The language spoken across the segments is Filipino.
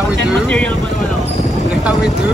how we do? Material pa naman ako. Is that how we do?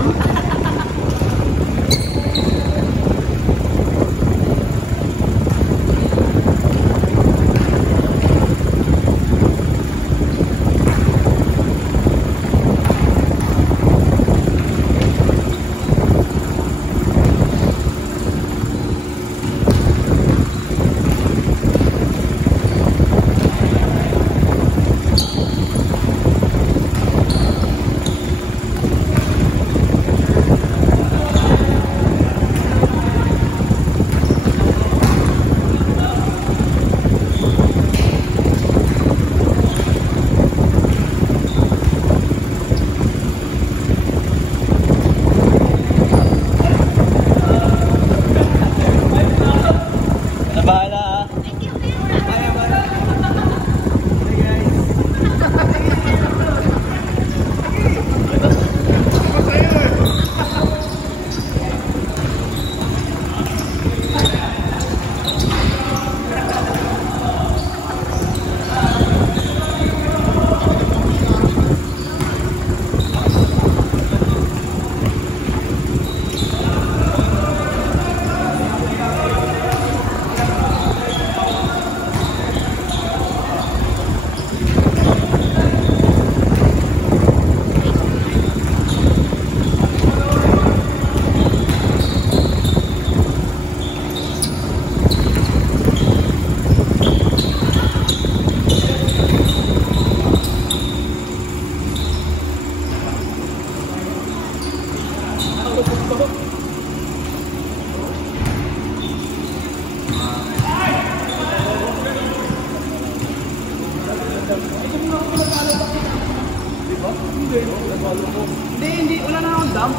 Hindi, wala na akong dump.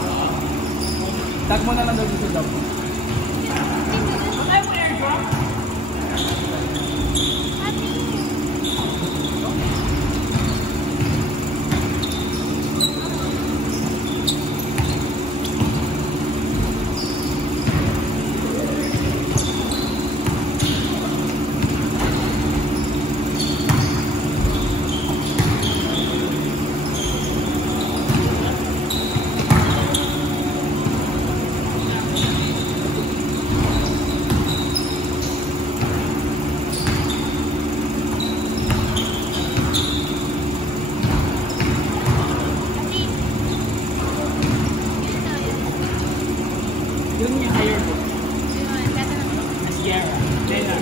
Tag mo na lang daw dito sa dump. Ay, mo airdrop? Yun yung higher mo. Sierra. Taylor.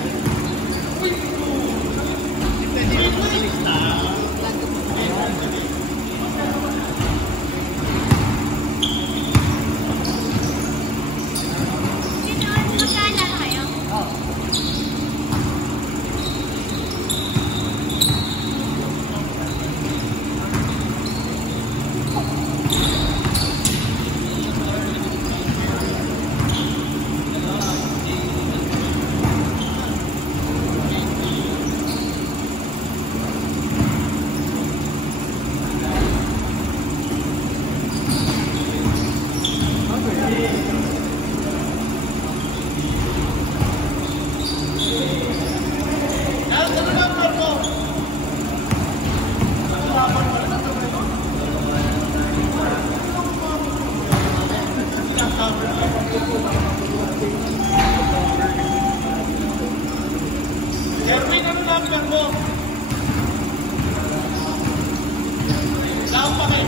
Erwin, ano number mo? Saan pa kayo?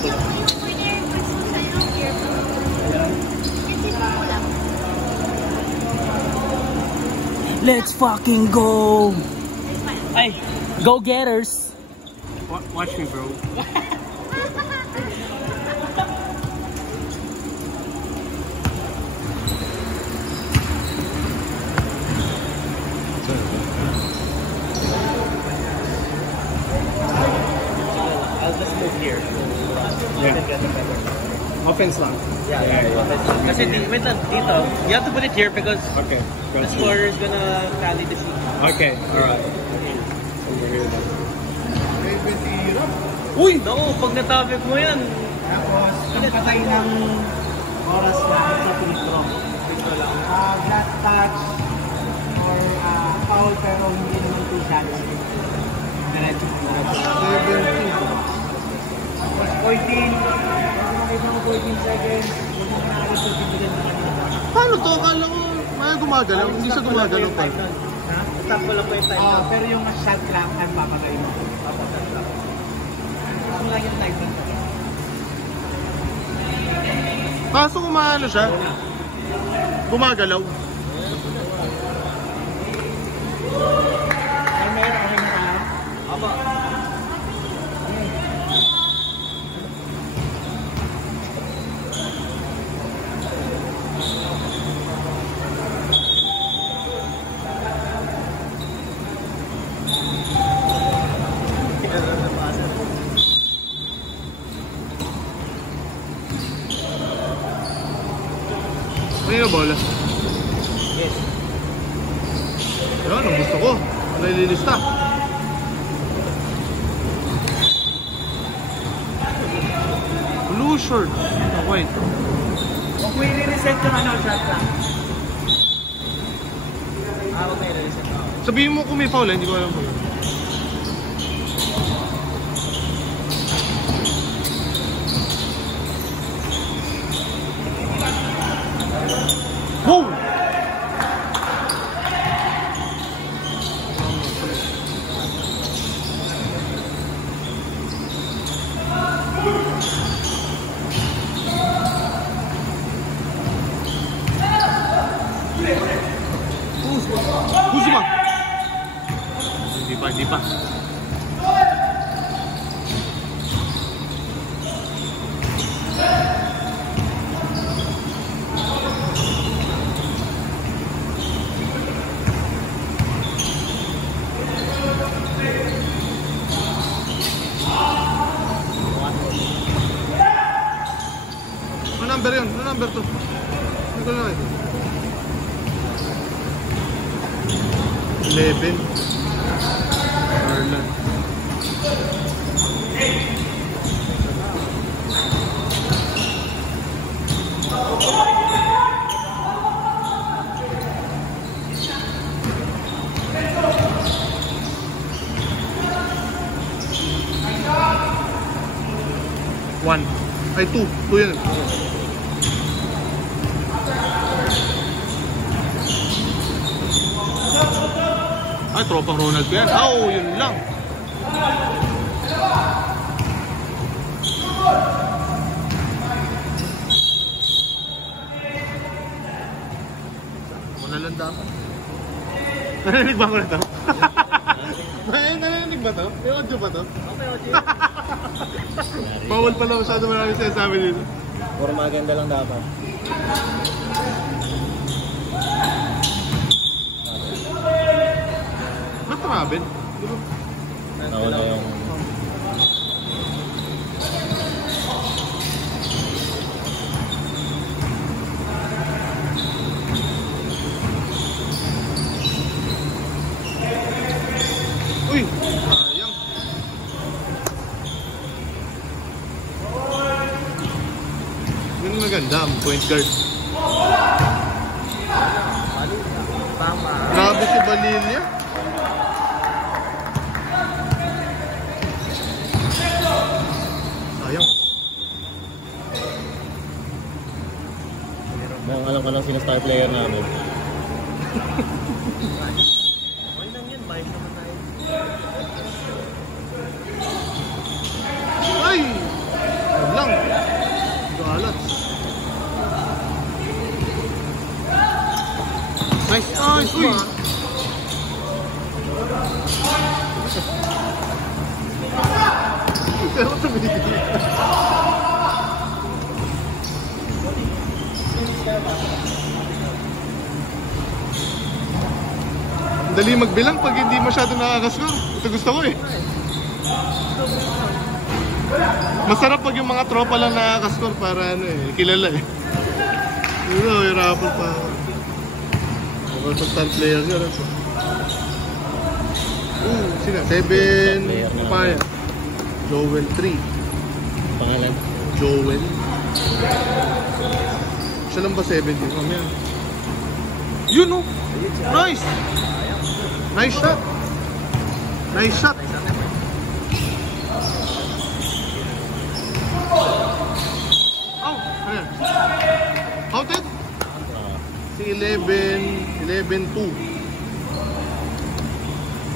ko lang. Let's fucking go! Ay, go getters! Watch me, bro. I'll just move here. Yeah. Offense lang. Yeah. Kasi wait lang, dito. You have to put it here because the scorer is gonna tally the seat. Okay, alright. Over here then. Uy! No, pag natapik mo yan. Tapos, ang patay ng oras na sa filtro. Glass touch or foul pero hindi naman 2 shots. Diretso. 17. Tapos 14. Makita mo 14 seconds. Huwag mo nakakit sa bibigyan na kanina. Paano to? Akala ko may gumagalaw. Hindi siya gumagalaw pa. Stop mo lang po yung time. Pero yung shot clock ay papagayin mo. Ang lang yung time. Kaso kumano siya? Gumagalaw. Ay, meron kami na tayo? Aba. Ano yung bola? Yes. Yan, ang gusto ko. Nalilista. Blue shorts. White. Huwag mo i-reset yung shot clock. Huwag may reset. Sabihin mo kung may foul, hindi ko alam po. Wow! Kuzma! Hindi pa. Ano number yun? Ano number to? Ano ko lang ito? 11. Arlan. One. Ay, 2. 2 yan. Ay, tropang Ronald ko yan. Oh, yun lang. Wala lang dapat. Narinig ba ako na ito? Narinig ba ito? May audio ba ito? Okay, okay. Bawal pala masyado marami sinasabi dito. Puro maganda lang dapat. Ba't tumabin? Nawala yung... Uy! Sayang. Yun maganda, ang point guard. Tama. Grabe si Balilya. Sayang. Alam ko lang sino star player namin. Okay lang yan, bike naman tayo. Ay! Pero tumigil. Dali magbilang pag hindi masyado nakakascore. Ito gusto ko eh. Masarap pag yung mga tropa lang nakakascore para ano eh, kilala eh. Ito, hirapan pa ako. Ako sa star player nyo. Sino? 7 Papaya. Joel 3. Pangalan? Joel. Siya lang ba 7 din? Oh, yan. Yun oh! Nice! Nice shot! Nice shot! Oh! Ayan. Counted? Si 11-2.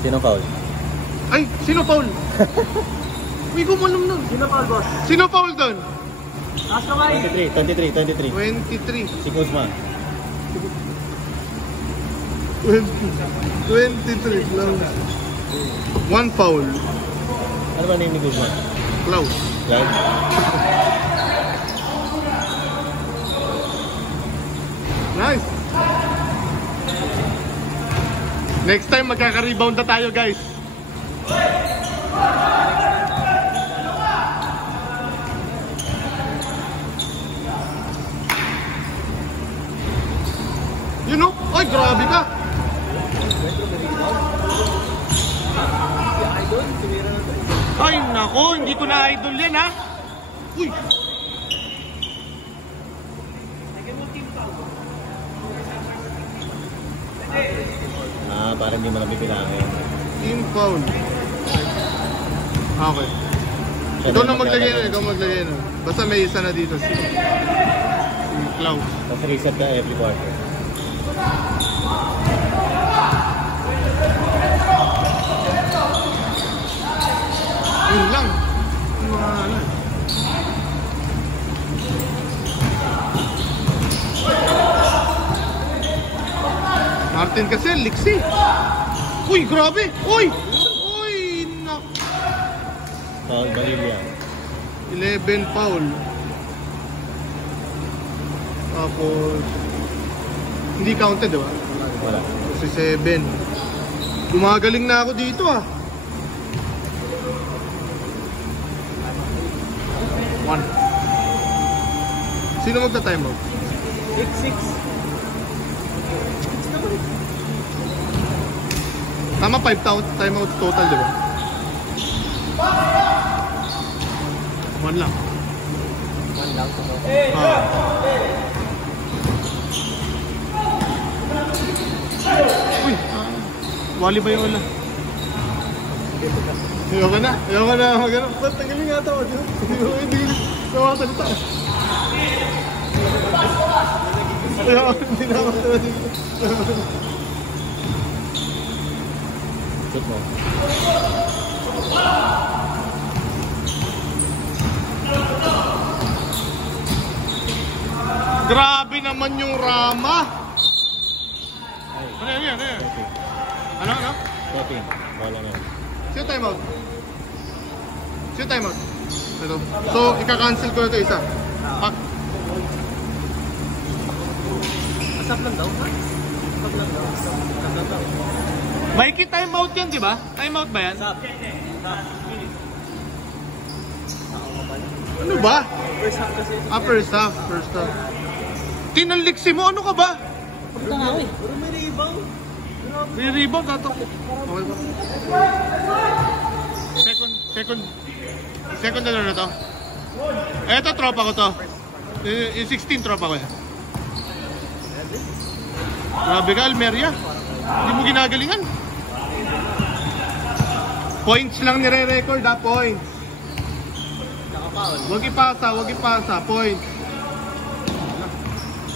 Sino foul? Ay! Sino foul? Uy, gumanom nun. Sino pa, boss? Sino foul doon? Taas kamay. 23. 23. Si Kuzma. 23 lang. 1 foul. Ano ba name ni Kuzma? Klaus. Cloud? Nice. Next time magkaka-rebound na tayo, guys. You know? Ay, grabe ka. Ay, nako, hindi ko na idol yan, ha? Uy! Parang hindi mo nabibilangin. Team foul. Okay. Ikaw na maglagay na, ikaw maglagay na. Basta may isa na dito si Klaus. Tapos reset ka every quarter. Yun lang. Martin kasi, liksi. Uy, grabe. Uy! Uy, nak. Foul Vanilla. 11 foul. Tapos, hindi counted, diba? Wala. Kasi 7. Gumagaling na ako dito, ah. 1. Sino magta-timeout? 6-6. Tama, 5 timeouts total, di ba? 1 lang. 1 lang. Uy! Wali ba yung wala? Ayoko na. Ayoko na. Magano. Ba't tanggalin nga ito? Hindi nakasalita. Ayoko. Hindi nakasalita. Shoot mo. Grabe naman yung Rama. Ano yan? Ano? 14. Wala na. Sino timeout? Ito. So, ika-cancel ko na ito isa. Asap lang daw, ha? Asap lang daw. Mikey, timeout yan, di ba? Timeout ba yan? Ano ba? First half kasi. First half. Tinaliksi mo, ano ka ba? Punta nga ako eh. Pero may rebound. May rebound, tato. Okay ba? Second na to. Eto, tropa ko to. Yung 16 tropa ko yan. Grabe ka, Almeria. Hindi mo ginagalingan. Points lang nire-record, ha? Points. Huwag ipasa. Points.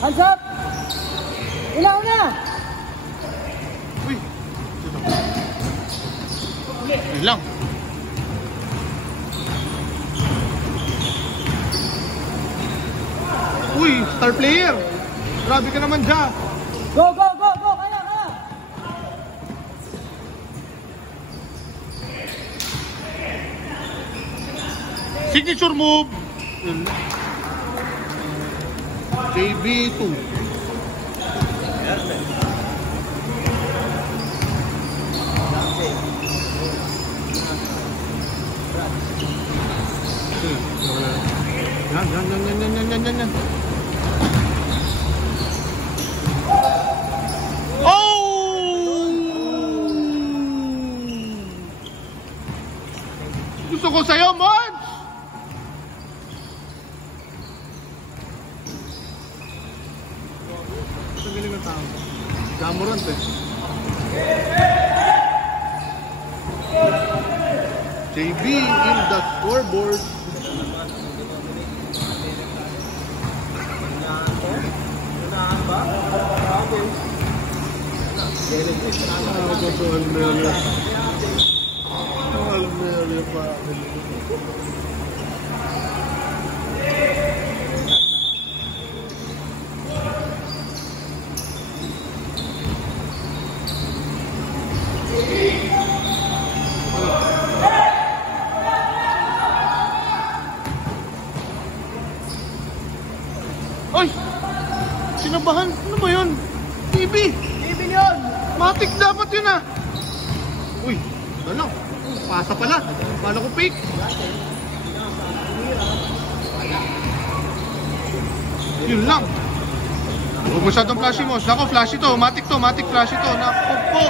Hands up! Una! Uy. Yun lang. Uy, star player. Grabe ka naman dyan. Go! Kaya! Signature move. JB2. Yan. Oh! Gusto ko sa'yo, Mods! Ang galing ng tao. Jamorant eh. JB in the scoreboard. Almeria pa. Ay! Sinabahan? Ano ba yun? TV! TV yun! Matic dapat yun ah! Uy! Ano? Pasa pala! Paano ko fake? Yun lang! Huwag masyadong flashy mo. Nako, flashy to. Matic to. Matic flashy to. Nako po!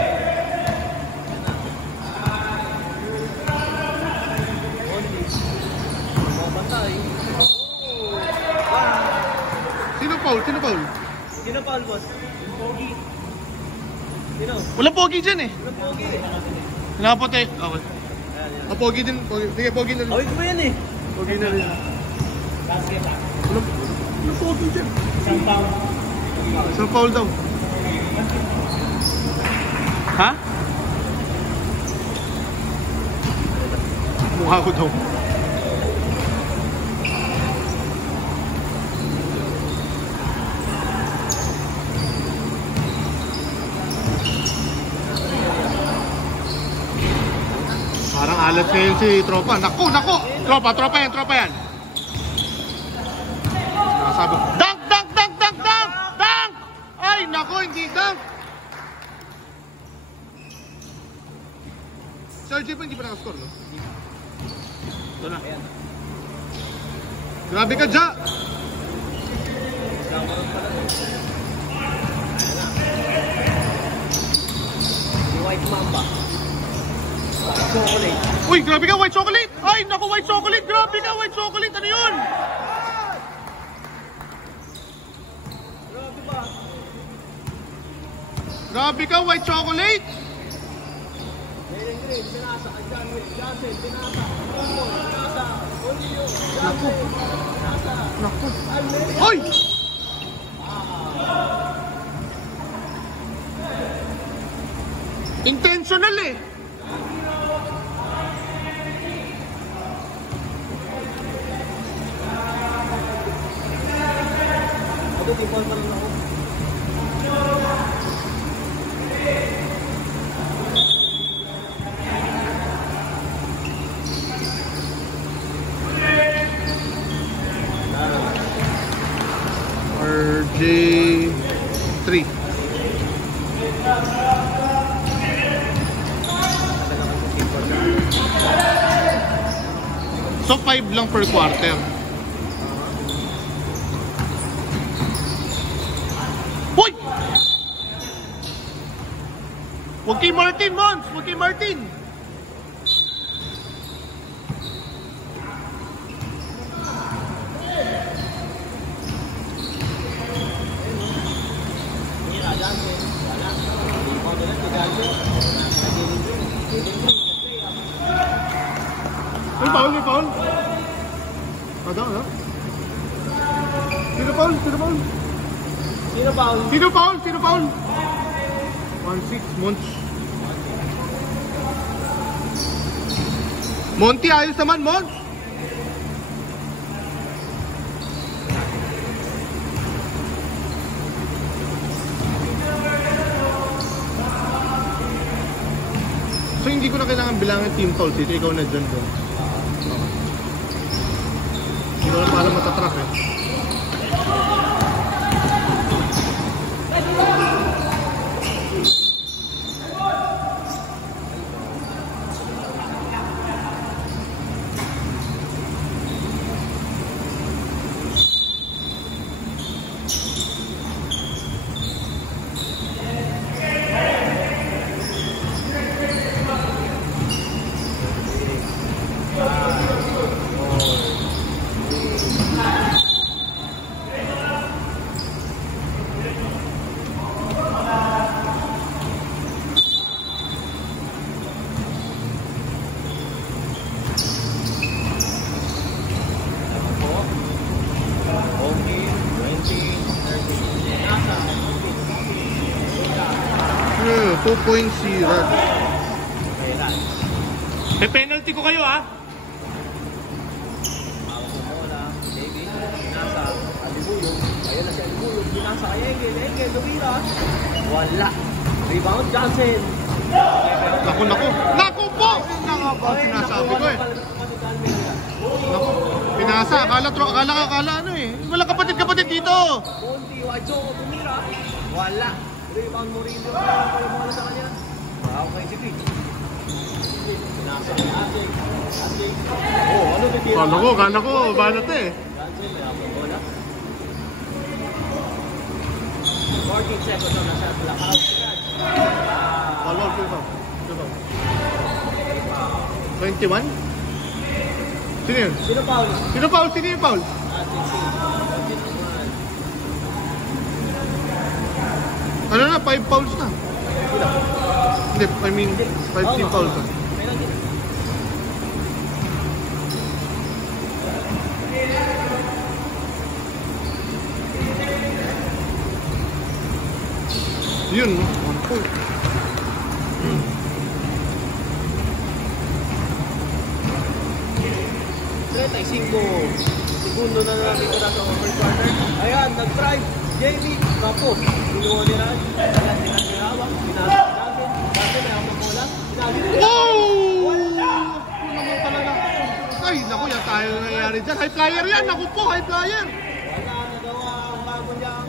Sino foul? Sino foul? Sino foul, boss? Pogi. Sino? Walang pogi dyan eh. Walang pogi. Nakapote. Okay. Ah, pogi din. Pogi. Sige, pogi na rin. Awit ko yan eh. Pogi na rin. Walang pogi dyan. Isang foul daw. Ha? Mukha ko daw. Parang alat ngayon si Tropa. Naku! Tropa yan. Nakasabi. Dunk! Ay, naku, hindi dunk! Sergio pa hindi pa nakascore, no? Ito na. Grabe ka, Ja! White Mamba. Chocolate. Uy, grabe ka, white chocolate! Ay, naku, white chocolate! Grabe ka, white chocolate! Ano yun? Grabe ka, white chocolate! Naku! Hoy! Intentional eh! Ako, tipon pa rin ako. RJ3. So 5 lang per quarter. Hoy! Huwag kay Martin, Mons! Huwag kay Martin! May foul? Ano? Sino foul? Sino foul? 1-6, Monty. Monty, ayos naman, Mons! So hindi ko na kailangan bilangan team fouls dito, ikaw na dyan doon. Hindi ko pala matatrack eh. Point si Rad. May penalty ko kayo ha. Ayan na si Alibuyog. Binasa kay Engel. Lumira. Wala. Rebound Johnson. Naku. Naku po! Yun na nga ba sinasabi ko eh. Naku. Pinasa. Akala ano eh. Walang kapatid dito. Monty, Wajo, tumira. Wala. Rebound Murillo. Wala sa kanya. Okay, si Pete. Pinasa kay Asik. Oh, ano ba tira? Kala ko, banat eh. Johnson, wala. 14 seconds on the shot clock. Follow. 21? Sino yun? Sino foul? Sino yung foul? Ano na? 5 fouls na. Hindi, I mean, 5 team fouls na. Yun, no? 1 point. Segundo na natin ko na sa first quarter. Ayan, nag-drive. JV, tapos. Pinuha ni Raj. Ayan, tinahawak. Pinasok natin. Kasi may hamang bola. Wow! Wala! Ako naman talaga. Ay, naku, yan tayo nangyayari dyan. High flyer yan. Naku po, high flyer. Wala nagawa ang bago niyang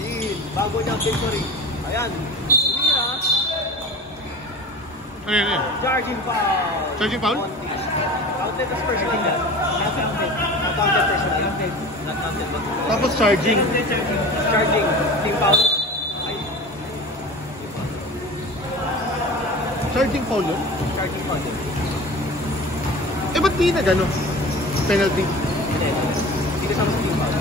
deal. Bago niyang victory. Ayan. Mira. Ayan. Charging foul. Charging foul? Counted as personal. Not counted. Not counted personal. Not counted. Tapos charging. Charging. Team foul. Charging foul yun? Charging foul. Eh, ba't di na gano'n? Penalty. Hindi kasama sa team foul.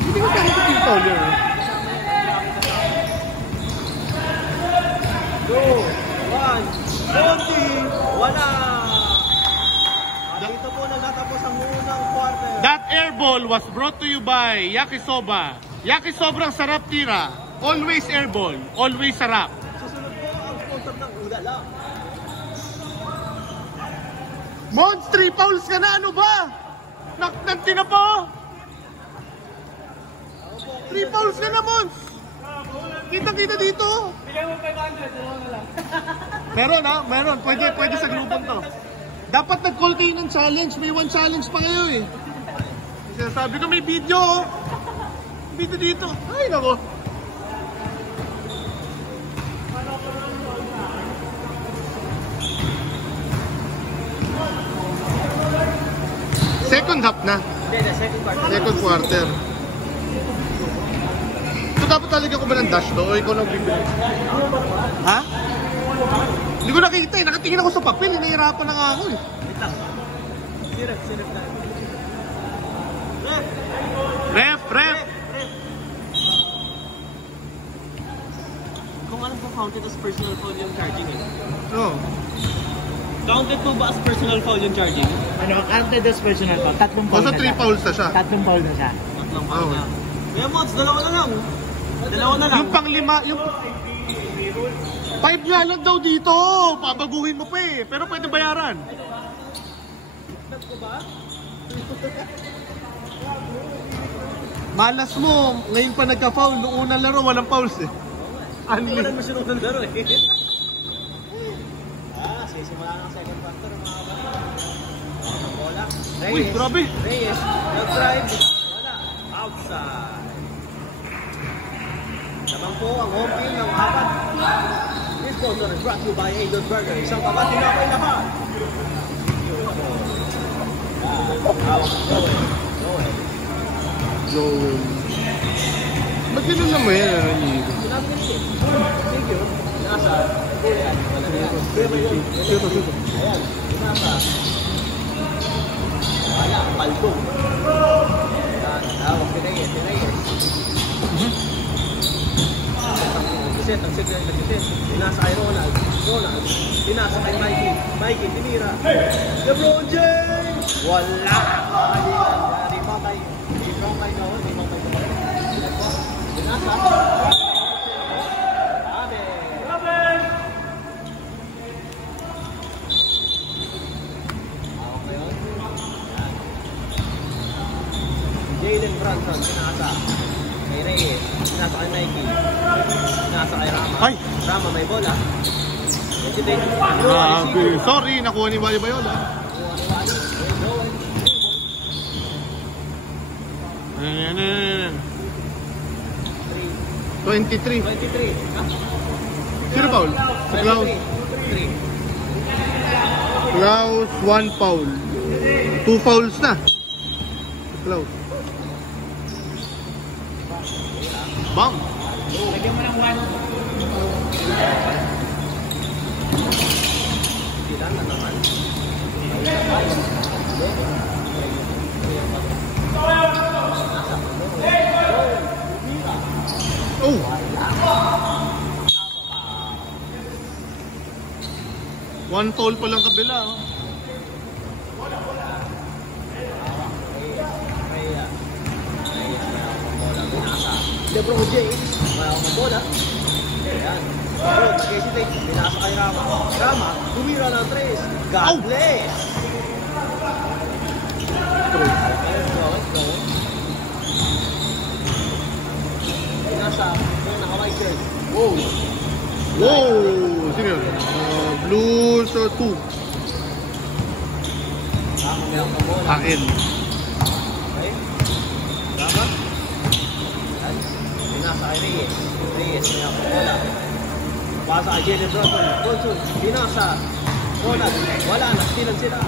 Hindi ko kaya sa team foul yun. 2, 1, 20, wala! Dito po na natapos ang unang quarter. That air ball was brought to you by Yakisoba. Yakisobrang sarap tira. Always air ball. Always sarap. Susunod po ang sponsor ng Udala. Mons, 3 fouls ka na. Ano ba? Naktanti na po. 3 fouls ka na, Mons. Kita dito. Bigyan mo 500, dalawa na lang. Meron ha? Meron. Pwede sa grupon to. Dapat nag-call kayo ng challenge. May 1 challenge pa kayo eh. Sabi ko may video oh. Video dito. Ay nako. Second half na. Hindi, second quarter. Second quarter. So dapat talaga ko ba ng dash to o ikaw nang bibili? Ha? Hindi ko nakikita eh. Nakatingin ako sa papel. Nahihirapan na nga ako eh. Wait lang. Sirap lang. Ref! Kung ano po counted as personal foul yung charging eh. No. Counted po ba as personal foul yung charging? Ano, counted as personal foul. 3 foul Basta na 3 siya. fouls na siya. 3 foul na siya. Tatlong foul na. Kaya Mods, dalawa na lang. Yung pang 5, yung 5 nga lang daw dito. Pabaguhin mo pa eh. Pero pwede bayaran. Nag ko ba? Malas mo. Ngayon pa nagka-foul. Noong unang laro, walang fouls eh. Wala mo siya nung laro eh. Sisimula ng second quarter, mga kapatid. Bola. Reyes. Uy, grabe. Reyes. Nag-drive. Wala. Outside. Naman po ang home team ng apat. This quarter is brought to you by Angel Burger. Isang kapat, tinapay lahat. Joel. Ba't ganun naman yan? Thank you. Nasa. Sito. Ayan. Nasa. Wala. Paldo. Tawag. Tinayes. Nagsiset. Tinasa kay Ronald. Tinasa kay Mikey. Tinira. LeBron James. Wala. Rebound noon. Tinasa. Jalen Brunson, pinasa kay Reyes, pinasa kay Mikey, pinasa kay Rama. Ay! Rama may bola. Sorry, nakuha ni Wally Bayola. Ayan. 23. Sino foul? Sa Klaus. Klaus, 1 foul. 2 fouls na. Klaus. Bang! Lagyan mo ng 1. Silang na naman. Oh! One foul pa lang kabila. Oh. LeBron James, wala akong bola. Ayan. Pero, pag-hesitate, pinasa kay Rama. Rama, tumira ng 3. God bless! Let's go. Pinasa, yung naka-white. Wow! Sino yun? Blues 2. Rama, may akong bola. AL. Okay. Rama. Pinasa kay Reyes. Reyes, may akong bola. Pasa kay Jalen Brunson. Pinasa. Ronald. Wala na. Stilan sila.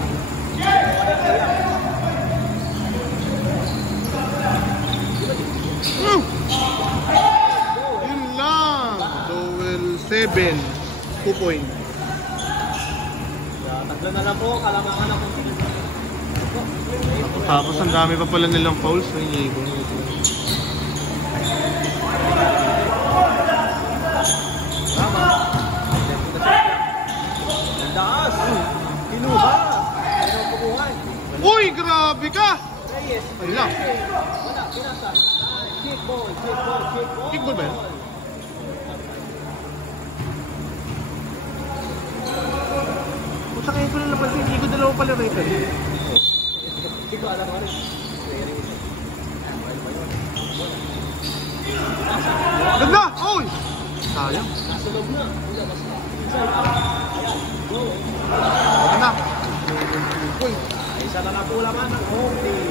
Yun lang. Joel 7. 2 points. Tatlo na lang po. Kalamangan ako. Tapos ang dami pa pala nilang fouls. Ay, Niego. Rama. Daas. Kinuha. Kinupukuhan. Uy, grabe ka! Reyes. Wala. Wala. Pinasa. Kickball. Kickball ba yan? Kung sa kayo ko lang napansin, hindi ko dalawa pala rated. Hindi ko alam ano. Ganda! Uy! Sayang. Nasa loob na. Ganda. Uy! Isa na natulaman ng home team.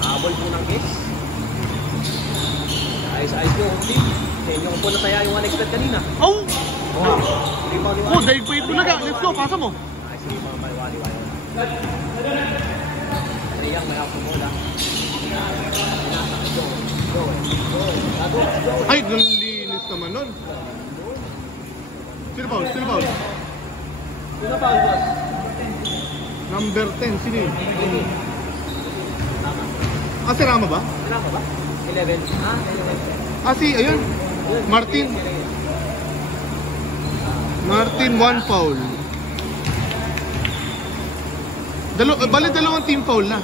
Nakabol po ng kiss. Ayos yung home team. Sa inyo ko po nataya yung unexpected kanina. Oh! Rebound ni Oh, dahil pa ito laga. Let's go, pasa mo. Ayos yung mga maliwali-wali. Reyang may ako mula. Ay, nalinis naman nun. Sino foul? Sino foul ba? Number 10, sino yun? Si Rama ba? Rama ba? 11. 11. Ayun. Martin. Martin, 1 foul. Bali dalawang team foul na.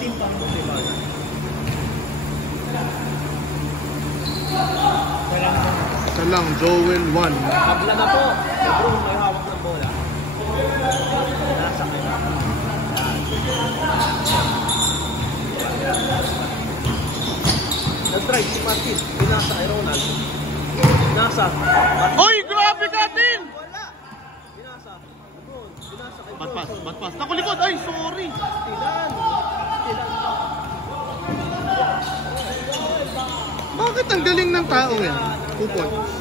Isa lang, Joel 1. Habla na po. LeBron may hawak ng bola. Nasa kanya. Nag-drive si Martin. Pinasa kay Ronald. Nasa. Oy, grabe ka din! Bad pass. Naku, likod! Ay, sorry! Bakit ang galing ng tao yan? 2 points.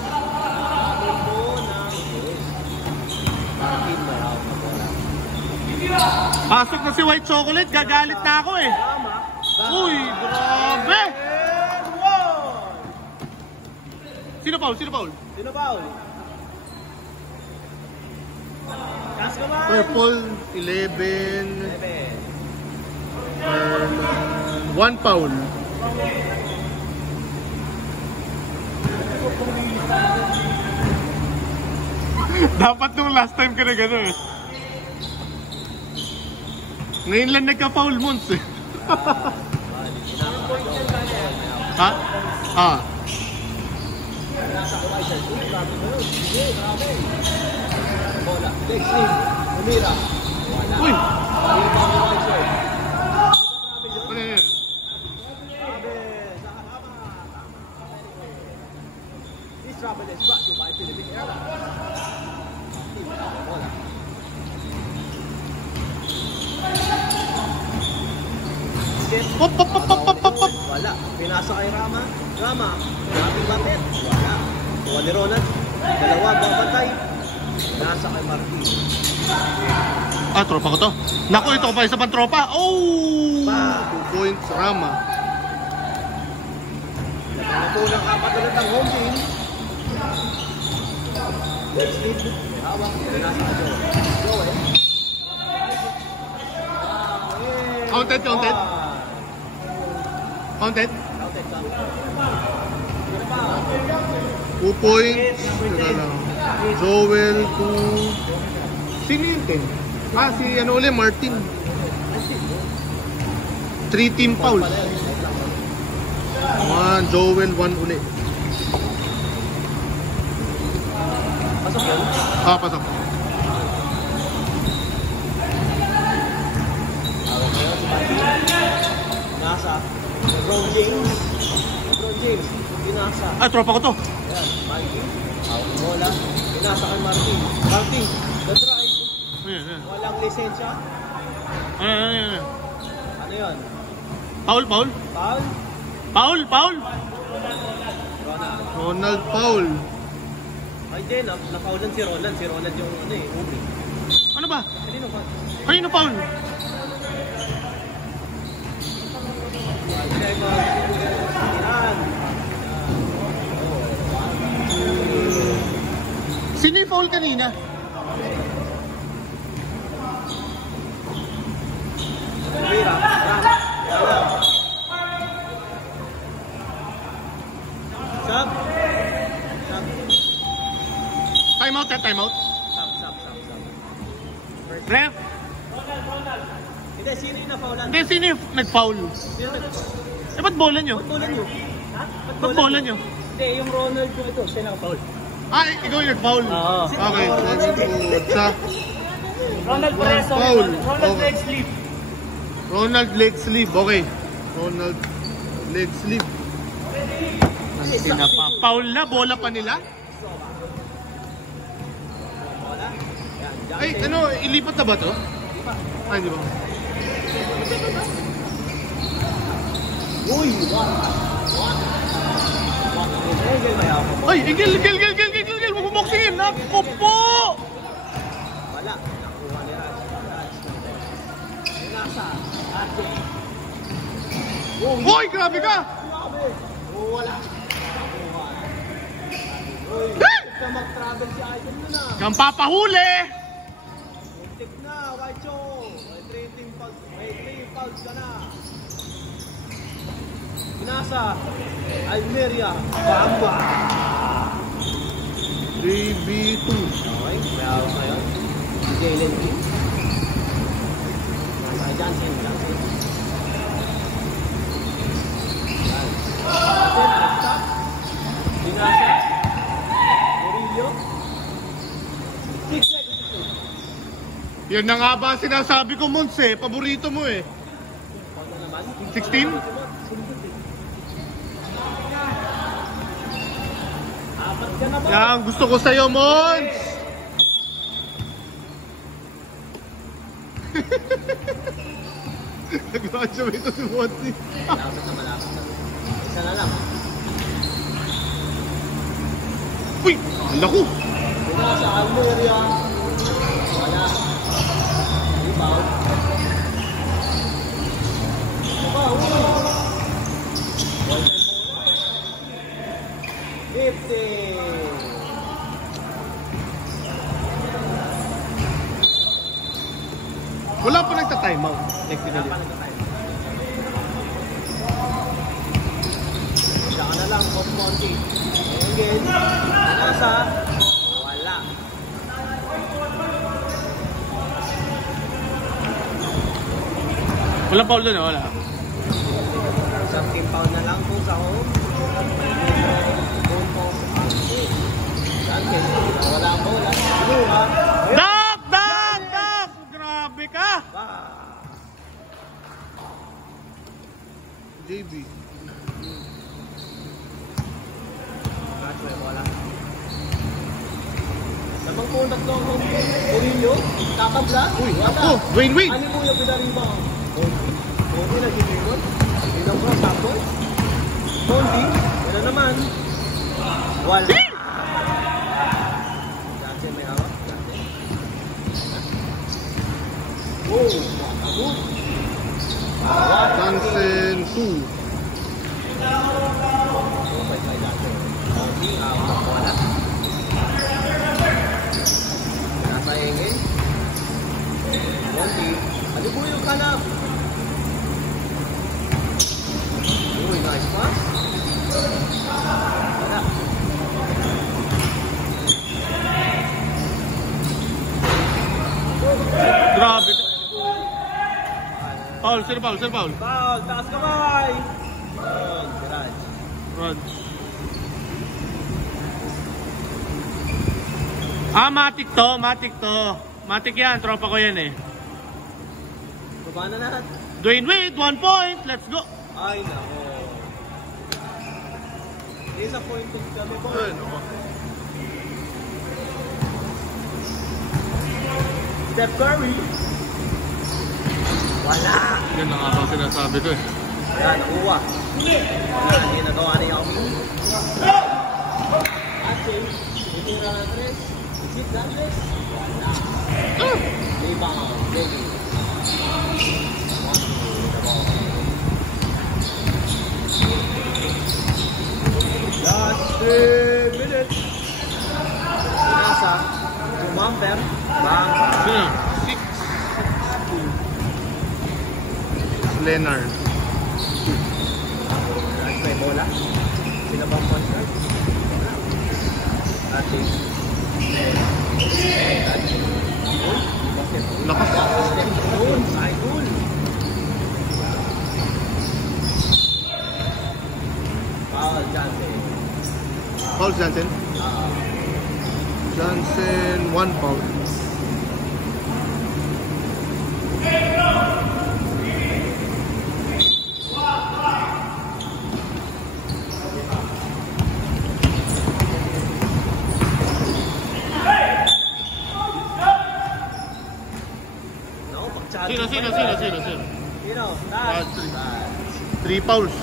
Pasok na si White Chocolate, gagalit na ako eh. Uy, grabe! Sino foul? Triple 11. 1 foul. Dapat nung last time ka na gano'n eh. Ngayon lang nagka-foul months eh. Ha? Ah. Uy! Ano yan? Pop. Wala. Pinasa kay Rama. Maraming batid. Wala. Kuha ni Ronald. Dalawa, babantay. Pinasa kay Martin. Tropa ko to. Naku, ito pa isa pang tropa. Oh! 2 points, Rama. Natunang apat ulit ang home team. Let's lead. Hawak. Pinasa kay Joel. Counted. Counted? 2 points. Joel to... Sino yun? Si ano ulit, Martin. 3 team fouls. 1, Joel, 1 ulit. Pasok yun? Pasok. Nasa. LeBron James. Pinasa. Tropa ko to. Ayan, Martin. Hawak ng bola. Pinasa kay Martin. Martin, the drive. Ayan. Walang lisensya. Ayan. Ano yun? Foul? Foul? Ronald foul. Ay, hindi. Na-foulan si Ronald. Si Ronald yung umi. Ano ba? Kanino foul? Sino yung foul kanina? Sub. Time out. Sub. Ref? Hindi, sino yung na-foulan? Hindi, sino yung nag-foul? Ba't bola nyo? Ba't bola nyo? Hindi, yung Ronald ko ito, siya naka-foul. Ikaw yung nag-foul? Oo. Okay, Ronald Preso. Foul. Ronald leg sleeve. Ronald leg sleeve, okay. Ronald leg sleeve. Foul na, bola pa nila? Ay, ilipat na ba to? Hindi ba? Uy! Ay, igil! Huwag bumoksingin! Naku po! Wala. Nakuha ni Raj. Nasa. Uy, grabe ka! Wala. Uy, ka mag-travel si Idol mo na. Kang papahuli! Tip na, Waicho. May 3 fouls ka na. Pinasa. Almeria. Bamba. 3v2. Okay, may awak ngayon. Jalen King. Nasa Johnson. Pinasa. Murillo. 6 seconds to shoot. Yan na nga ba sinasabi ko, Mons eh. Paborito mo eh. 16? Yan, gusto ko sa'yo, Mons! Nag-graduate ito si Monty. Malapit na malapit na. Isa na lang. Uy! Ala ko! Wala sa Almeria. Wala. Rebound. Aba, ulo. 50. Wala pa nagta-timeout. Technically. Wala ka na lang, Coach Monty. Again, nasa, wala. Wala foul doon, wala. Isang team foul na lang po sa home. Home po. Wala mo, wala. Ano ha? Dak! Grabe ka! JB. Wala. Namang po tatlo ang Murillo, tatabla. Uy, ako! Wait! Ano po yung pinariba? Monty nag-ibigod. Ilang ko tapos. Monty, wala naman. Wala. Dati may hawak. Oh, makabot. Johnson 2. Monty, wala. Nasa Enge. Monty, ano po yung kanap? Uy, nice pass. Wala. Grabe ka. Foul, sir foul. Foul, taas kamay. Yun, garage. Rod. Matic to. Matic yan, tropa ko yan eh. Baba na lahat. Dwayne Wade, 1 point. Let's go. Ay, nako. Disappointed kami po. Steph Curry. Wala. Yan na nga ba sinasabi ko eh. Yan, nakuha. Wala, hindi nagawa ni Yao Ming. Asin, itira na tres. Isip na tres. Wala. Rebound, ready. Last 3 minutes. Nasa, Jumamper, bangka. Sino? 6. Leonard. May bola. Sila bang contract? Ating. Lakas. Idol. Johnson. Paul Johnson. Johnson 1 foul. Sino? Sino? Taas. 3 fouls.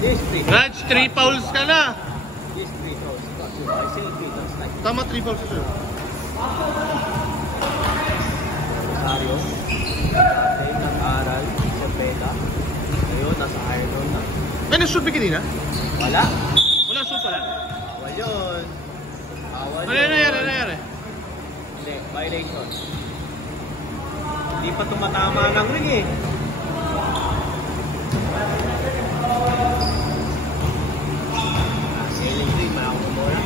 This three. Raj, 3 fouls ka na. This three throws. I say three throws like Tama, 3 fouls siya. Rosario. Dave nag-aral. Sepeda. Ngayon, nasa Iron na. May nag-shoot ba kanina? Wala. Wala shoot pala. Awal yun. Awal Ano nangyari? Hindi, violation. Hindi pa tumatama ng ring eh. Sailing ring, malakot mo bola.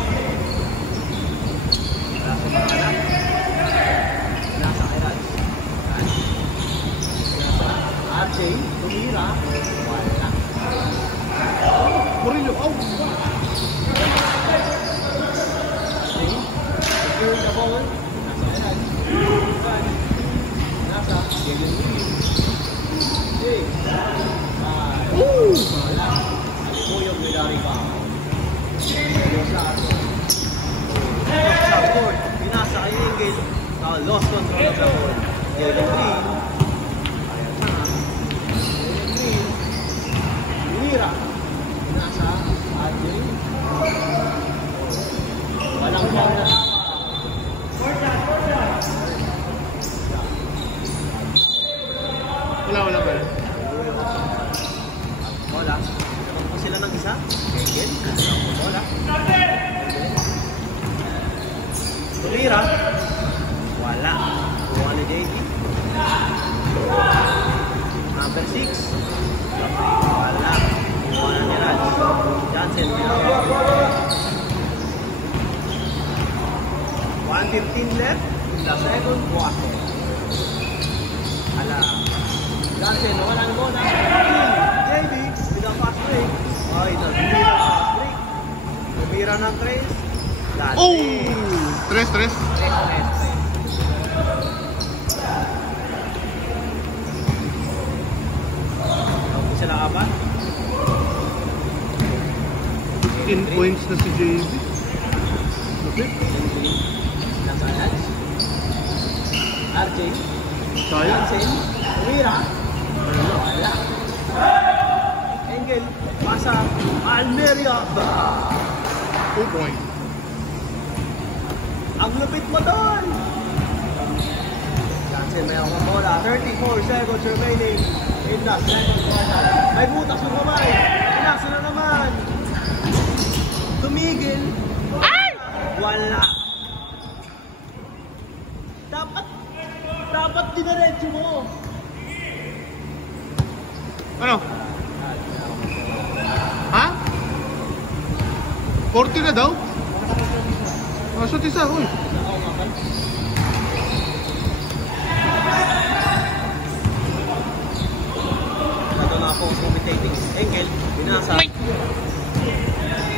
Nasa mga anak. Nasa Iran. Nasa Arce, tumira. Wala. Murillo, out! Secure the ball. Nasa Iran. Nasa Jalen Williams. 6, 5. Wala. Alipuyog nila rebound. Sa atin. lost control of the ball. Jalen Green. Mira. Nasa Adil. Walang foul na. Wala. Wala. Naman sila ng isa. Again. Wala. Mira. Wala. Wala JD. Number 6. Wala. Wala ni Raj. Johnson. 1:15 left in the second quarter. Ala. Johnson, wala na bola. JD, with a fast break. Ay, nabira ng fast break. Nabira ng tres. Oh! Tres. Sila apat. 15 points na si JB. Lupit. Nasa Lance. RJ. Sayang. Johnson. Mira. Wala. Engel. Pasa. Almeria. 2 points. Ang lupit mo doon. Johnson may akong bola. 34 seconds remaining in the second quarter. May butas yung kamay. Pinasa na naman. Tumigil. Ay! Wala. Dapat dinaretso mo. Ano? Ha? 40 na daw? Shoot isa, uy. Ito na ako commentating. Engel, binasa.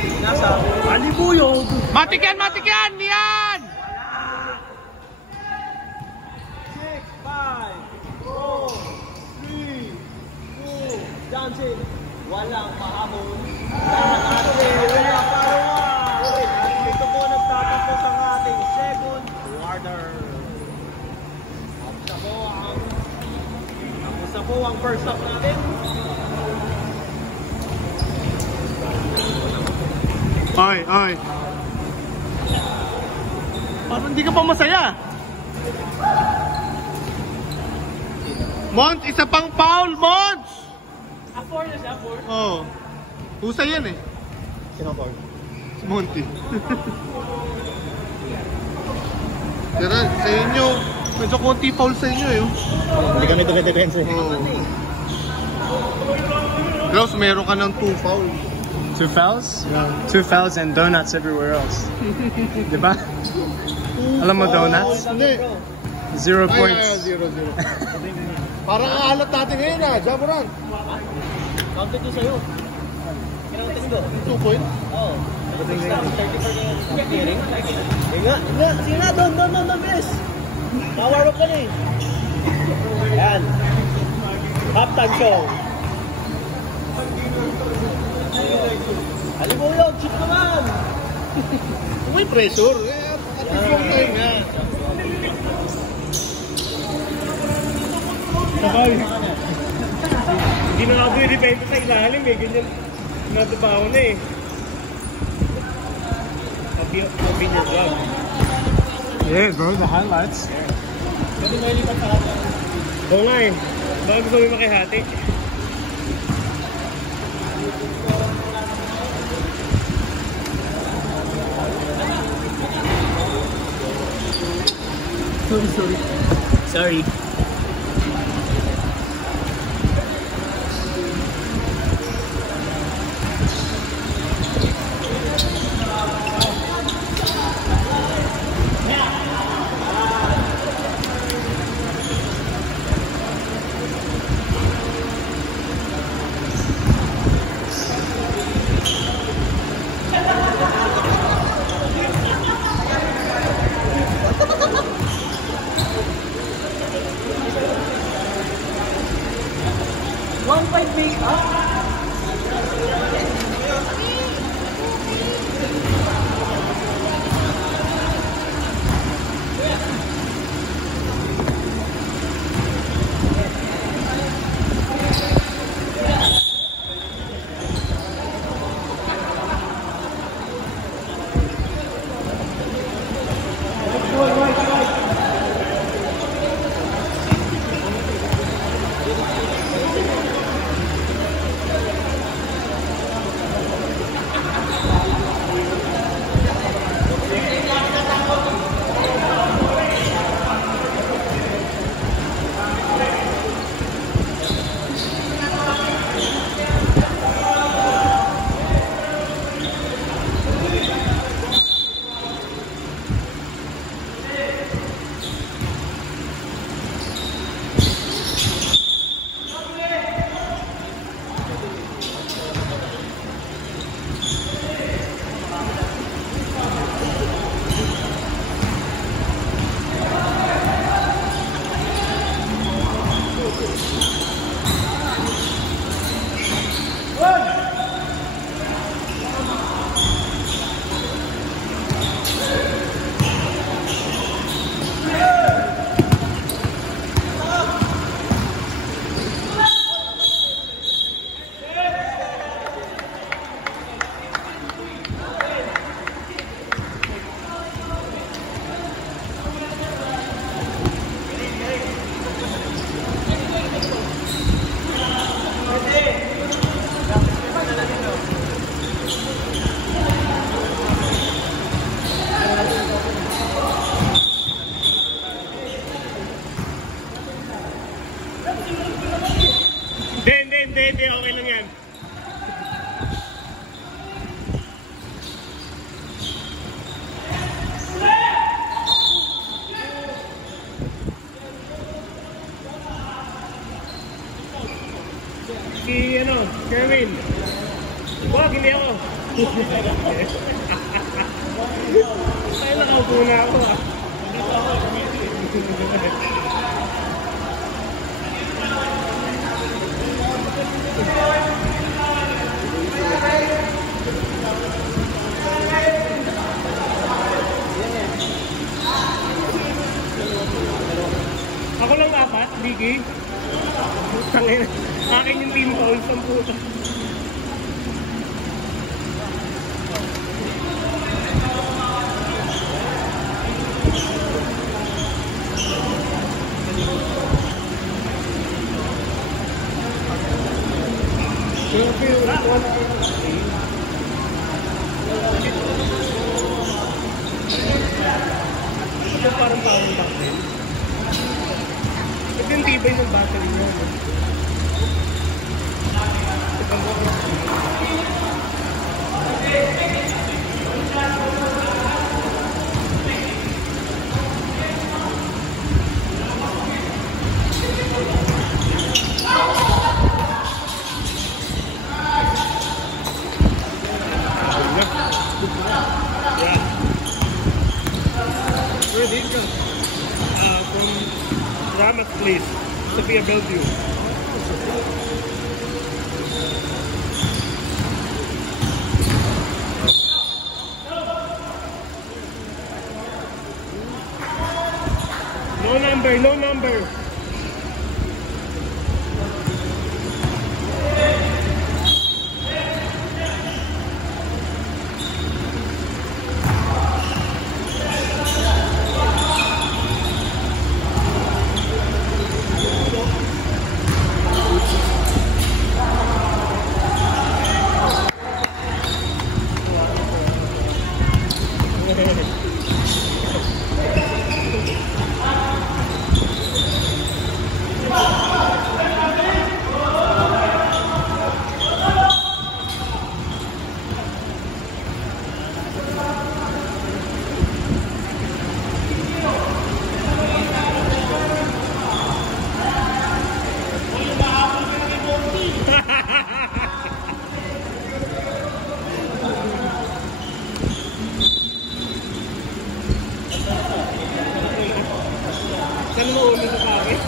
Binasa. Alibuyog. Matik yan! Yan! 6, 5, 4, 3, 2, Johnson. Walang pahamon. Wala parawa. Ito po nagtatapos ang ating second quarter. Tapos na po ang first half natin. Ay. Parang hindi ka pa masaya. Mont, isa pang foul, Mont! A4 na siya, 4. Oo. Husay yan eh. Sino 4? Si Monty. Pero sa inyo, medyo konti foul sa inyo eh. Hindi kami tumidepensa eh. Oo. Klaus, meron ka ng 2 fouls. 2 fouls? Yeah. 2 fouls and donuts everywhere else. Diba? Alam mo donuts? Hindi. 0 points. 0. Parang aalat natin ngayon ah, Jamoran. Counted ko sa'yo. Kinautin ko. 2 points? Oo. 30% clearing. Sige nga, doon, bes. Power up ka na eh. Yan. Halftime show. Alibuyog, chip naman. May pressure. Sabay. Hindi na ako i-depende sa ilalim eh. Ganyan. Natubaw na eh. Open your job. Yeah, bro. The highlights. Oo nga eh. Baka gusto mo makihati. Sorry. Wag, hindi ako. Tayo nakaupo na ako ah. Ako lang dapat, Biggie. Tangin, akin yung team calls ang puto. Ito parang bawang bakit. Ito yung tibay ng battery niya. Where did you from Ramat Place, Sophia Bellevue. No number, no number. Saan mo ulit sa akin?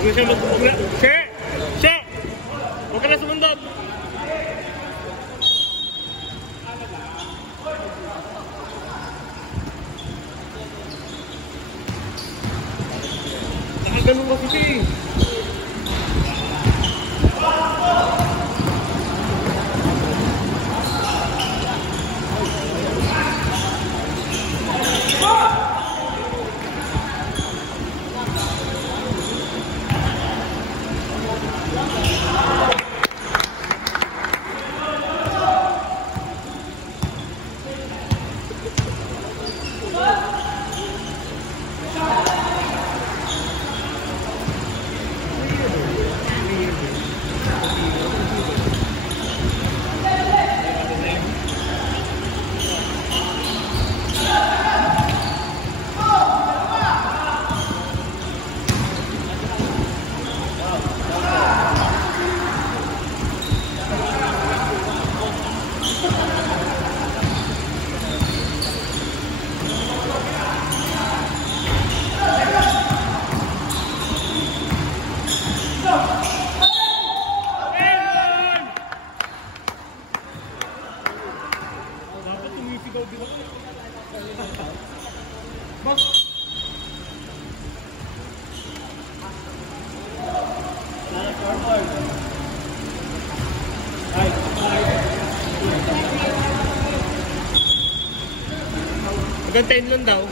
Huwag na siya mag-umula. Che! Che! Huwag ka na sumundot! Ganun kasi siya eh. Hanggang 10 lang daw.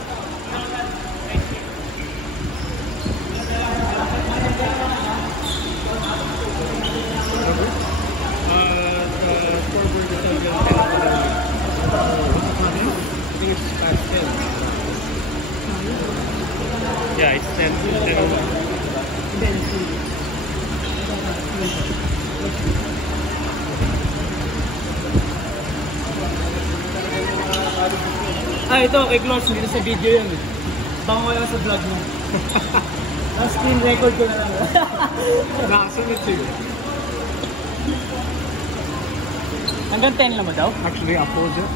Yeah, it's 10. Benson. Ah, ito, kay Close, dito sa video yan. Bango ko lang sa vlog mo. Ang screen record ko na lang. Nakasunod siya. Hanggang 10 lang mo daw? Actually, Apo dyan.